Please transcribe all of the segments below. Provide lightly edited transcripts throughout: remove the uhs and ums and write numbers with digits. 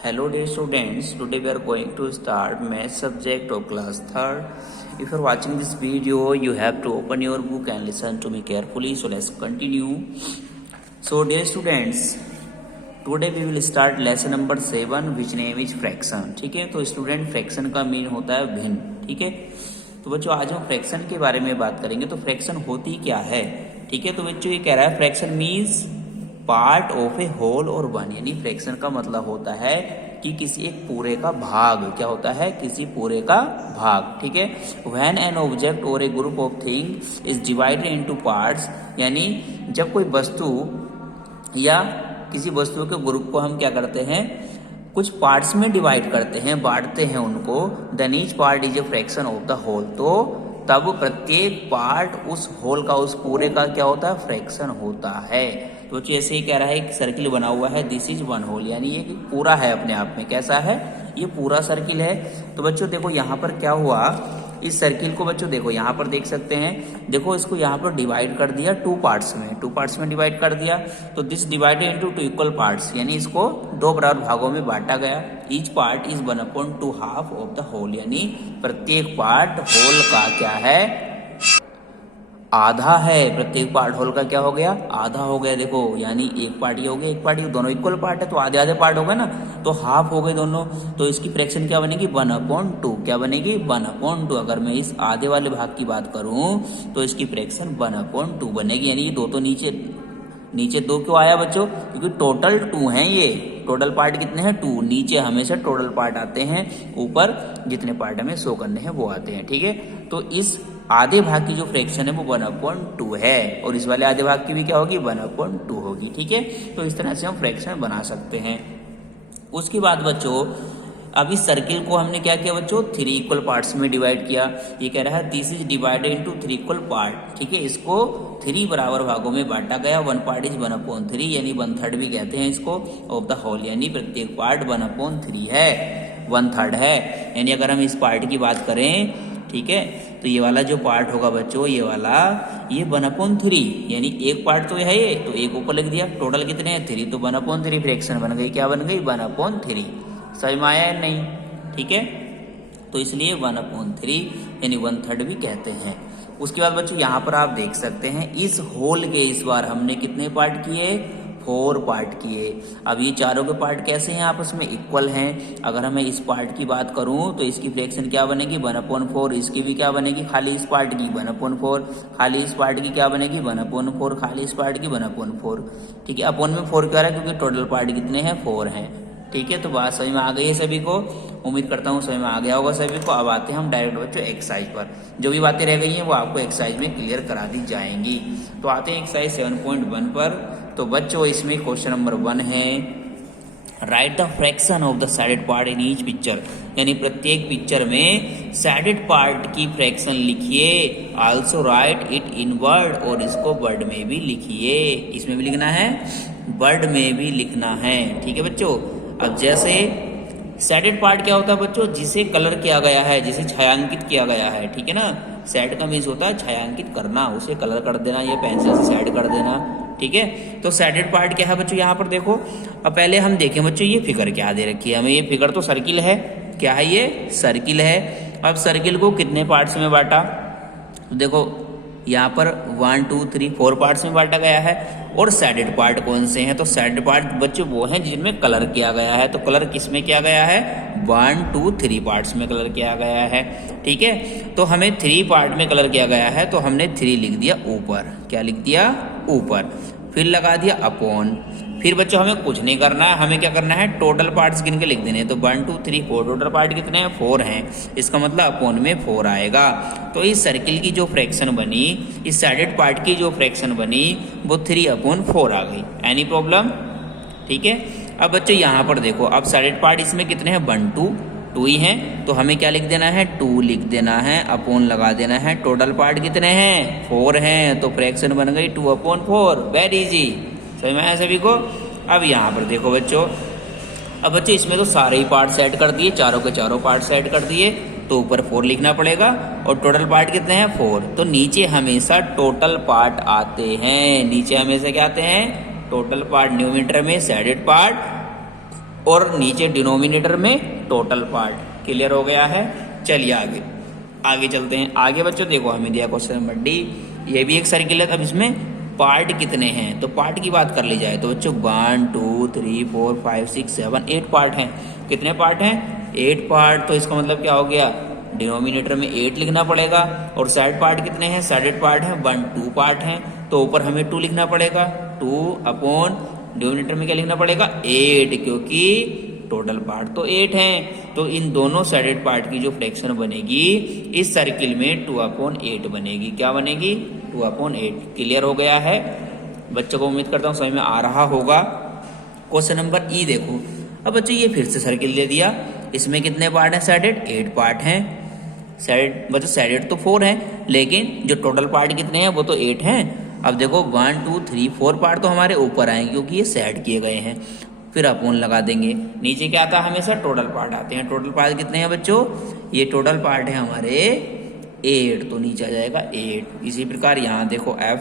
Hello dear students, today we are going to start math subject of class 3rd. If you are watching this video, you have to open your book and listen to me carefully. So let's continue. So dear students, today we will start lesson number 7 which name is fraction. ठीक है, तो student fraction का mean होता है भिन्न. ठीक है, तो बच्चों आज हम फ्रैक्शन के बारे में बात करेंगे. तो फ्रैक्शन होती क्या है. ठीक है, तो बच्चों ये कह रहा है fraction means part of a whole और वन, यानी फ्रैक्शन का मतलब होता है कि किसी एक पूरे का भाग. क्या होता है, किसी पूरे का भाग. ठीक है, व्हेन एन ऑब्जेक्ट और a group of thing is divided into parts, यानी जब कोई वस्तु या किसी वस्तु के ग्रुप को हम क्या करते हैं, कुछ पार्ट्स में डिवाइड करते हैं, बांटते हैं उनको. Then each part is a fraction of the whole, तो तब प्रत्येक पार्ट उस होल का, उस पूरे का क्या होता है, फ्रैक्शन होता है. तो बच्चों ऐसे ही कह रहा है कि सर्किल बना हुआ है, दिस इज वन होल, यानी ये पूरा है अपने आप में. कैसा है, ये पूरा सर्किल है. तो बच्चों देखो यहाँ पर क्या हुआ, इस सर्किल को बच्चों देखो यहाँ पर देख सकते हैं. देखो इसको यहाँ पर डिवाइड कर दिया टू पार्ट्स में डिवाइड कर दिया. तो this divided into two equal parts, यानी इसको दो बराबर भागों में बांटा गया. Each part is 1/2 half of the whole, यानी प्रत्येक पार्ट होल का क्या है, आधा है. प्रत्येक पार्ट होल का क्या हो गया, आधा हो गया. देखो यानी एक पार्ट ये हो गया, एक पार्ट ये, दोनों इक्वल पार्ट है तो आधे आधे पार्ट हो गए ना, तो हाफ हो गए दोनों. तो इसकी फ्रैक्शन क्या बनेगी, 1/2. क्या बनेगी, 1/2. अगर मैं इस आधे वाले भाग की बात करूं तो इसकी फ्रैक्शन 1/2 बनेगी. यानी ये दो तो नीचे दो क्यों आया बच्चों, क्योंकि टोटल 2 हैं. ये टोटल पार्ट कितने हैं, 2. नीचे हमेशा टोटल पार्ट आते हैं, ऊपर जितने पार्ट हमें शो करने हैं वो आते हैं. ठीक है, तो इस आधे भाग की जो फ्रैक्शन है वो 1/2 है, और इस वाले आधे भाग की भी क्या होगी, 1/2 होगी. ठीक है, तो इस तरह से हम फ्रैक्शन बना सकते हैं. उसके बाद बच्चों अब इस सर्किल को हमने क्या किया बच्चों, 3 इक्वल पार्ट्स में डिवाइड किया. ये कह रहा है this is divided into 3 equal part. ठीक है, इसको 3 बराबर भागों में बांटा गया. 1 पार्ट इज 1/3, यानी 1/3 भी कहते हैं इसको, ऑफ द होल, यानी प्रत्येक पार्ट 1/3 है, 1/3 है. यानी अगर हम इस पार्ट की बात करें, ठीक है, तो ये वाला जो पार्ट होगा बच्चों, ये वाला, ये 1/3, यानी एक पार्ट तो है ये, तो एक ऊपर लिख दिया. टोटल कितने हैं, 3, तो 1/3 फ्रैक्शन बन गई. क्या बन गई, 1/3. समझ में आया या नहीं. ठीक है, तो इसलिए 1/3 यानी 1/3 भी कहते हैं. उसके बाद बच्चों यहाँ पर आप देख सकते हैं इस होल के इस बार हमने कितने पार्ट किए, 4 पार्ट किए. अब ये चारों के पार्ट कैसे हैं, आपस में इक्वल हैं. अगर मैं इस पार्ट की बात करूं तो इसकी फ्रैक्शन क्या बनेगी, 1/4. इसकी भी क्या बनेगी, खाली इस पार्ट की 1/4, खाली इस पार्ट की क्या बनेगी, 1/4, खाली इस पार्ट की 1/4. ठीक है, अपॉन में 4 क्यों आ रहा है, क्योंकि टोटल पार्ट कितने हैं, 4 हैं. ठीक है, तो बात समझ में आ गई है सभी को, उम्मीद करता हूँ समझ में आ गया होगा सभी को. अब आते हैं हम डायरेक्ट बच्चों एक्सरसाइज पर. जो भी बातें रह गई हैं वो आपको एक्सरसाइज में क्लियर करा दी जाएंगी. तो आते हैं एक्सरसाइज 7.1 पर. तो बच्चों इसमें क्वेश्चन नंबर 1 है, right the fraction of the sided part in each picture, यानी प्रत्येक पिक्चर में साइडेड पार्ट की फ्रैक्शन लिखिए. Also right it in word, और इसको वर्ड में भी लिखिए. इसमें भी लिखना है, वर्ड में भी लिखना है. ठीक है बच्चों, अब जैसे शेडेड पार्ट क्या होता है बच्चों, जिसे कलर किया गया है, जिसे छायांकित किया गया है. ठीक है ना, शेड का मीन्स होता है छायांकित करना, उसे कलर कर देना या पेंसिल से शेड कर देना. ठीक है, तो शेडेड पार्ट क्या है बच्चों, यहाँ पर देखो. अब पहले हम देखें बच्चों ये फिगर क्या दे रखी है हमें. ये फिगर तो सर्किल है, क्या है ये, सर्किल है. अब सर्किल को कितने पार्ट्स में बांटा, तो देखो यहाँ पर 1 2 3 4 पार्ट्स में बांटा गया है. और सैडेड पार्ट कौन से हैं, तो सैडेड पार्ट बच्चों वो हैं जिनमें कलर किया गया है. तो कलर किस में किया गया है, 1 2 3 पार्ट्स में कलर किया गया है. ठीक है, तो हमें 3 पार्ट में कलर किया गया है, तो हमने 3 लिख दिया ऊपर. क्या लिख दिया, ऊपर. फिर लगा दिया अपॉन. फिर बच्चों हमें कुछ नहीं करना है, हमें क्या करना है, टोटल पार्ट्स गिन के लिख देने. तो 1 2 3 4 टोटल पार्ट कितने हैं, 4 हैं. इसका मतलब अपॉन में 4 आएगा. तो इस सर्किल की जो फ्रैक्शन बनी, इस साइडेड पार्ट की जो फ्रैक्शन बनी, वो 3/4 आ गई. Any problem. ठीक है, अब बच्चों यहाँ पर देखो, अब साइडेड पार्ट इसमें कितने हैं, 1 2 ही हैं, तो हमें क्या लिख देना है, 2 लिख देना है, अपॉन लगा देना है. टोटल पार्ट कितने हैं, 4 हैं, तो फ्रैक्शन बन गई 2/4. वेरी इजी, समझ में आया सभी को. अब यहाँ पर देखो बच्चों, अब बच्चों इसमें तो सारे ही पार्ट सेट कर दिए, चारों के चारों पार्ट सेट कर दिए, तो ऊपर 4 लिखना पड़ेगा. और टोटल पार्ट कितने हैं, 4. तो नीचे हमेशा टोटल पार्ट आते हैं, नीचे हमेशा क्या आते हैं, टोटल पार्ट. न्यूमरेटर में सैडेड पार्ट और नीचे डिनोमिनेटर में टोटल पार्ट। क्लियर हो गया है। चलिए आगे चलते हैं। आगे बच्चों देखो हमें दिया क्वेश्चन नंबर डी, ये भी एक सर्किल है। अब इसमें पार्ट कितने हैं, तो पार्ट की बात कर ली जाए तो बच्चों 1 2 3 4 5 6 7 8 पार्ट हैं। कितने पार्ट हैं? 8 पार्ट। तो इसका मतलब क्या हो गया, डिनोमिनेटर में 8 लिखना पड़ेगा। और साइड पार्ट कितने हैं? साइडेड पार्ट हैं 1 2 पार्ट हैं, तो ऊपर हमें 2 लिखना पड़ेगा। 2 अपॉन डिनोमिनेटर में क्या लिखना पड़ेगा? 8, क्योंकि टोटल पार्ट तो 8 हैं। तो इन दोनों साइडेड पार्ट की जो फ्रैक्शन बनेगी इस सर्किल में 2/8 बनेगी। क्या बनेगी? 2/8। क्लियर हो गया है बच्चों को? उम्मीद करता हूँ समझ में आ रहा होगा। क्वेश्चन नंबर ई देखो। अब बच्चों ये फिर से सर्किल दे दिया, इसमें कितने पार्ट हैं? साइडेड 8 पार्ट हैं। साइड बच्चों साइडेड तो 4 हैं, लेकिन जो टोटल पार्ट कितने हैं वो तो 8 हैं। अब देखो 1 2 3 4 पार्ट तो हमारे ऊपर आएंगे क्योंकि ये साइड किए गए हैं। फिर अपोन लगा देंगे। नीचे क्या आता है? हमेशा टोटल पार्ट आते हैं। टोटल पार्ट कितने हैं बच्चों? ये टोटल पार्ट है हमारे 8, तो नीचे आ जाएगा 8। इसी प्रकार यहाँ देखो F,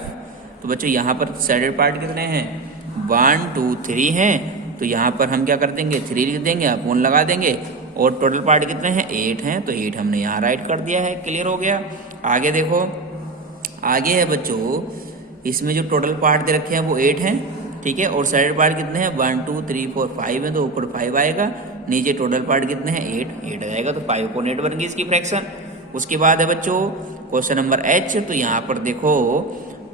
तो बच्चों यहाँ पर साइडेड पार्ट कितने हैं? 1 2 3 हैं, तो यहाँ पर हम क्या कर देंगे? 3 लिख देंगे, अपोन लगा देंगे। और टोटल पार्ट कितने हैं? 8 हैं, तो 8 हमने यहाँ राइट कर दिया है। क्लियर हो गया। आगे देखो, आगे है बच्चों इसमें जो टोटल पार्ट दे रखे हैं वो 8 हैं, ठीक है। और साइड पार्ट कितने हैं? 1 2 3 4 5 है, तो ऊपर 5 आएगा। नीचे टोटल पार्ट कितने हैं? 8 आएगा, तो 5/8 बन गई इसकी फ्रैक्शन। उसके बाद है बच्चों क्वेश्चन नंबर एच। तो यहाँ पर देखो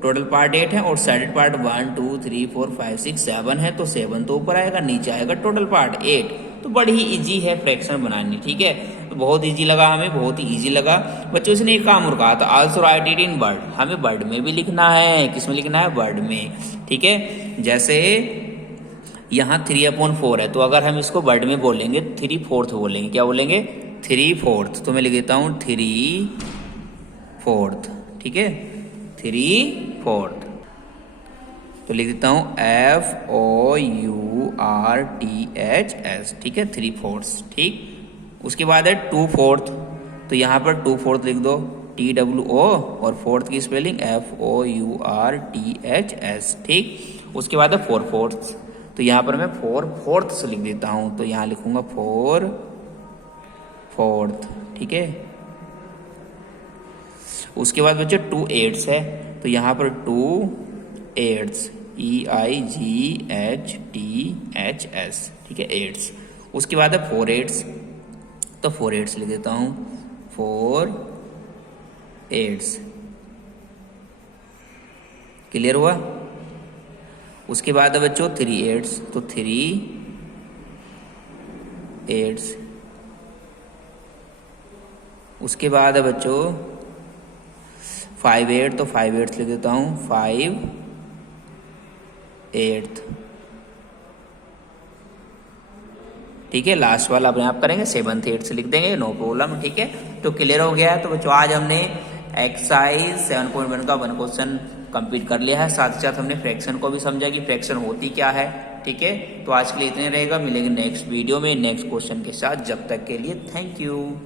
टोटल पार्ट 8 है और साइडेड पार्ट 1 2 3 4 5 6 7 है, तो 7 तो ऊपर आएगा, नीचे आएगा टोटल पार्ट 8। तो बड़ी ही इजी है फ्रैक्शन बनानी, ठीक है। तो बहुत इजी लगा हमें, बहुत ही इजी लगा बच्चों। इसने एक काम और कहा था, also right it in word. हमें वर्ड में भी लिखना है। किस में लिखना है? वर्ड में, ठीक है। जैसे यहाँ 3/4 है, तो अगर हम इसको वर्ड में बोलेंगे 3/4 बोलेंगे। क्या बोलेंगे? 3/4। तो मैं लिख देता हूँ 3/4, ठीक है। 3/4 तो लिख देता हूँ FOURTHS, ठीक है। 3/4, ठीक। उसके बाद है 2/4, तो यहाँ पर 2/4 लिख दो, TWO, और फोर्थ की स्पेलिंग FOURTHS, ठीक। उसके बाद है 4/4, तो यहाँ पर मैं 4/4 लिख देता हूँ, तो यहाँ लिखूंगा 4/4, ठीक है। उसके बाद बच्चों 2/8 है, तो यहाँ पर 2/8 EIGHTHS, ठीक है, 8। उसके बाद है 4/8, तो 4/8 लिख देता हूँ, 4/8। क्लियर हुआ। उसके बाद है बच्चों 3/8, तो 3/8। उसके बाद है बच्चों 5/8, तो 5/8 लिख देता हूँ, 5/8, ठीक है। लास्ट वाला अपने आप करेंगे, 7/8 से लिख देंगे, नो प्रॉब्लम, ठीक है। तो क्लियर हो गया है। तो बच्चों आज हमने एक्सरसाइज 7.1 का 1 क्वेश्चन कंप्लीट कर लिया है। साथ ही साथ हमने फ्रैक्शन को भी समझा कि फ्रैक्शन होती क्या है, ठीक है। तो आज के लिए इतने रहेगा, मिलेंगे नेक्स्ट वीडियो में नेक्स्ट क्वेश्चन के साथ। जब तक के लिए थैंक यू।